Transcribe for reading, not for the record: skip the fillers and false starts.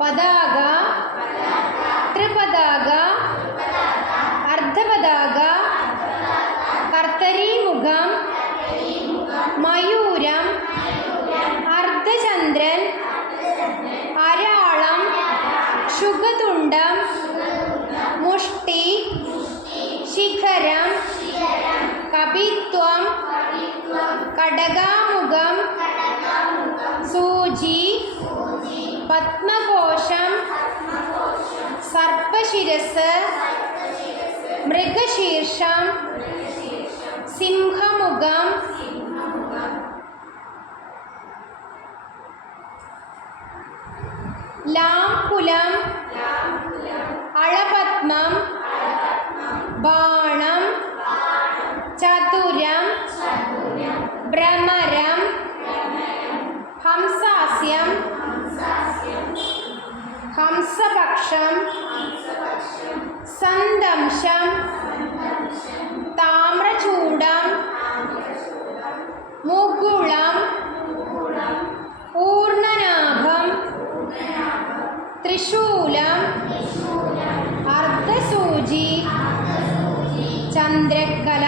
പതാക, ത്രിപതാക, അർദ്ധപതാക, കർത്തരീമുഖം, മയൂരം, അർദ്ധചന്ദ്രൻ, അരാളം, ശുഗതുണ്ഡം, മുഷ്ടി, ശിഖരം, കപിത്വം, കടകാമുഖം, സൂചി, പത്മകോശം, സർപ്പശിരസ്, മൃഗശീർഷം, സിംഹമുഖം, ലാംകുലം, അളപത്മം, ബാണം, ചതുരം, ഭ്രമരം, ഹംസാസ്യം, ഹംസപക്ഷം, സന്ദംശം, താമ്രചൂടം, മുകുളം, പൂർണ്ണനാഭം, ത്രിശൂലം, അർദ്ധസൂചി, ചന്ദ്രക്കല.